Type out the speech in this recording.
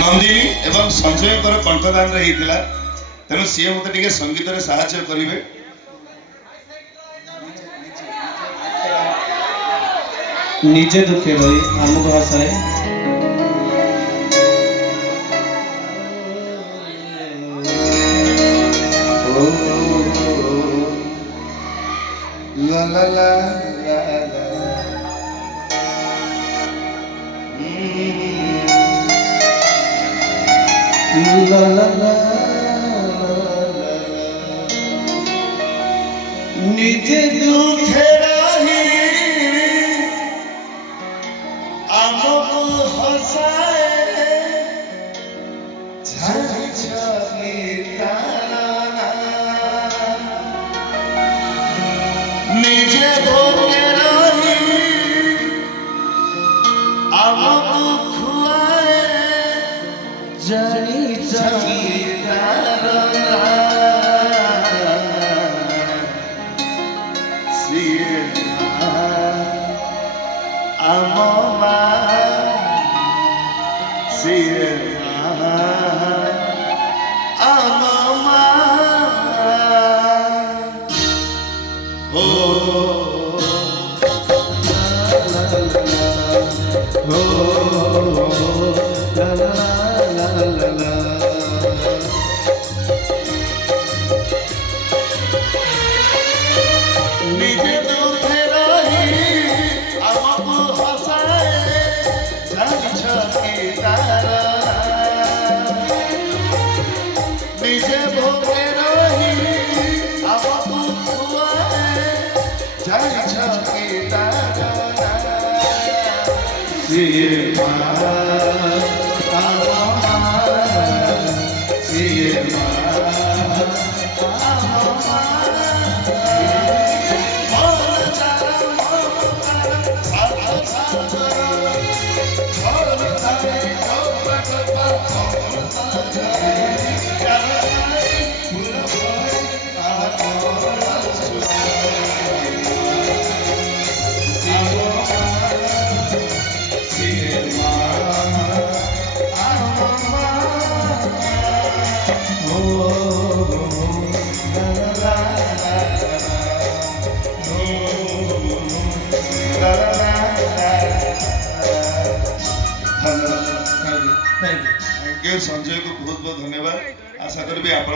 नंदिनी एवं संजय कंठदान होता तेणु सी मत संगीत में साहाय्य करेंगे। निजे दुखे रही आमुक भाषा ला ला ला ला ला ला निजे दुखे रही आमुक हसाए झरी झरी तारा निजे भोगे रही आमुक खुआए झरी झरी तारा Amoma, Amoma, oh, la la la la la. निजे दुखे रही आमुक हसाए झरी झरी तारा निजे भोगे रही आमुक खुआए झरी झरी तारा सिए माँ सिए संजय को बहुत बहुत धन्यवाद। आशा करी आप